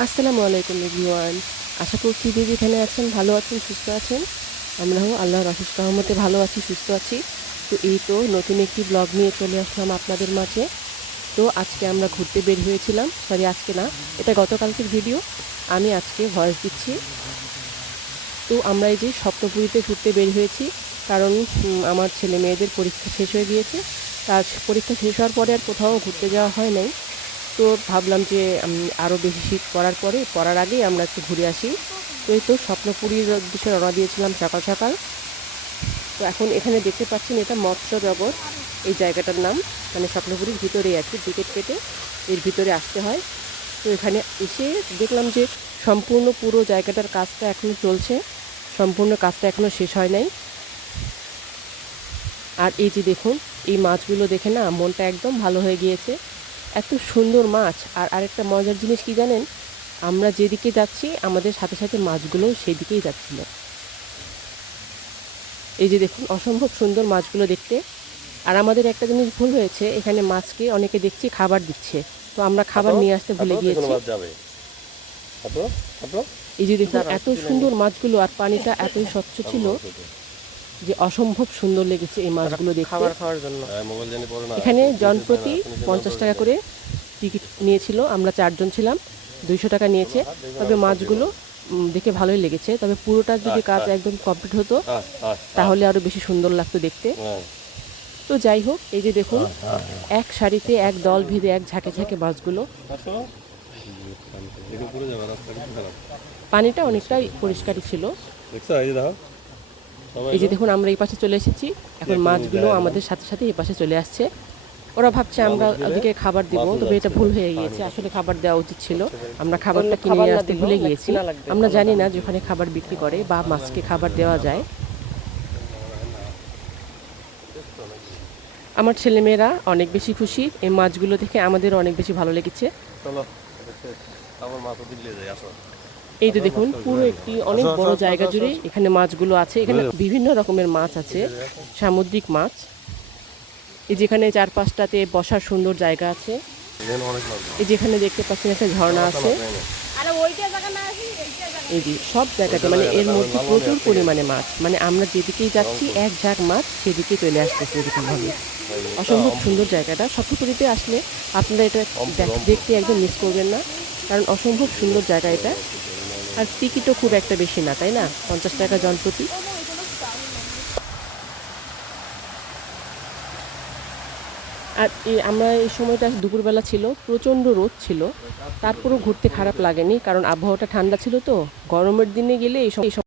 আসসালামু আলাইকুম এভরিওয়ান। আশা করছি যে যেখানে আছেন ভালো আছেন, সুস্থ আছেন। আমরাও আল্লাহর অশেষ রহমতে ভালো আছি, সুস্থ আছি। তো এই তো নতুন একটি ব্লগ নিয়ে চলে আসলাম আপনাদের মাঝে। তো আজকে আমরা ঘুরতে বের হয়েছিলাম, সরি আজকে না, এটা গতকালকের ভিডিও, আমি আজকে ভয়েস দিচ্ছি। তো আমরা এই যে স্বপ্নপুরীতে ঘুরতে বের হয়েছি, কারণ আমার ছেলে মেয়েদের পরীক্ষা শেষ হয়ে গিয়েছে। তার পরীক্ষা শেষ হওয়ার পরে আর কোথাও ঘুরতে যাওয়া হয় নাই। তো ভাবলাম যে আরও বেশি শীত পড়ার আগেই আমরা একটু ঘুরে আসি। তো এই তো স্বপ্নপুরীর উদ্দেশ্যে রওনা দিয়েছিলাম সকাল সকাল। তো এখন এখানে দেখতে পাচ্ছেন এটা মৎস্য জগৎ, এই জায়গাটার নাম। মানে স্বপ্নপুরীর ভিতরেই আছে, টিকিট কেটে এর ভিতরে আসতে হয়। তো এখানে এসে দেখলাম যে সম্পূর্ণ পুরো জায়গাটার কাজটা এখনও চলছে, সম্পূর্ণ কাজটা এখনও শেষ হয় নাই। আর এই যে দেখুন, এই মাছগুলো দেখে না মনটা একদম ভালো হয়ে গিয়েছে। এত সুন্দর মাছ। আর আরেকটা মজার জিনিস কি জানেন, আমরা যেদিকে যাচ্ছি আমাদের সাথে সাথে মাছগুলোও সেদিকেই যাচ্ছিল। এই যে দেখুন, অসম্ভব সুন্দর মাছগুলো দেখতে। আর আমাদের একটা জিনিস ভুল হয়েছে, এখানে মাছকে অনেকে দেখছি খাবার দিচ্ছে, তো আমরা খাবার নিয়ে আসতে ভুলে গিয়েছি। এই যে দেখুন, এত সুন্দর মাছগুলো, আর পানিটা এতই স্বচ্ছ ছিল যে অসম্ভব সুন্দর লেগেছে এই মাছগুলো দেখতে। খাওয়ার জন্য এখানে জনপ্রতি 50 টাকা করে টিকিট নিয়েছিল, আমরা 4 জন ছিলাম, 200 টাকা নিয়েছে। তবে মাছগুলো দেখে ভালোই লেগেছে, তবে পুরোটা যদি কাজ একদম কমপ্লিট হতো তাহলে আরও বেশি সুন্দর লাগতো দেখতে। তো যাই হোক, এই যে দেখুন, এক সারিতে এক দল ভিড়ে এক ঝাঁকে ঝাঁকে মাছগুলো। পানিটা অনেকটাই পরিষ্কারই ছিল। এই যে দেখুন, আমরা এই পাশে চলে এসেছি, এখন মাছগুলো আমাদের সাথে সাথে এই পাশে চলে আসছে। ওরা ভাবছে আমরা ওদিকে খাবার দিব, তবে এটা ভুল হয়ে গিয়েছে, আসলে খাবার দেওয়া উচিত ছিল। আমরা খাবারটা কিনে নিয়ে আসতে ভুলে গিয়েছি। আমরা জানি না যে ওখানে খাবার বিক্রি করে বা মাছকে খাবার দেওয়া যায়। আমার ছেলেমেয়েরা অনেক বেশি খুশি এই মাছগুলো দেখে, আমাদের অনেক বেশি ভালো লেগেছে। এই তো দেখুন, পুরো একটি অনেক বড় জায়গা জুড়ে এখানে মাছগুলো আছে। এখানে বিভিন্ন রকমের মাছ আছে, সামুদ্রিক মাছ। এই যেখানে 4-5টাতে বসার সুন্দর জায়গা আছে। এই যেখানে দেখতে পাচ্ছেন একটা ঝর্ণা আছে। এই যে সব জায়গাতে, মানে এর মধ্যে প্রচুর পরিমাণে মাছ, মানে আমরা যেদিকেই যাচ্ছি এক ঝাঁক মাছ সেদিকে চলে আসতেছে এরকমভাবে। অসম্ভব সুন্দর জায়গাটা। স্বপ্নপুরীতে আসলে আপনারা এটা দেখতে একদম মিস করবেন না, কারণ অসম্ভব সুন্দর জায়গা এটা। আর টিকিটও খুব একটা বেশি না, তাই না, 50 টাকা জনপ্রতি। আর আমরা এই সময়টা দুপুরবেলা ছিল, প্রচণ্ড রোদ ছিল, তারপরেও ঘুরতে খারাপ লাগেনি, কারণ আবহাওয়াটা ঠান্ডা ছিল। তো গরমের দিনে গেলে এই সময়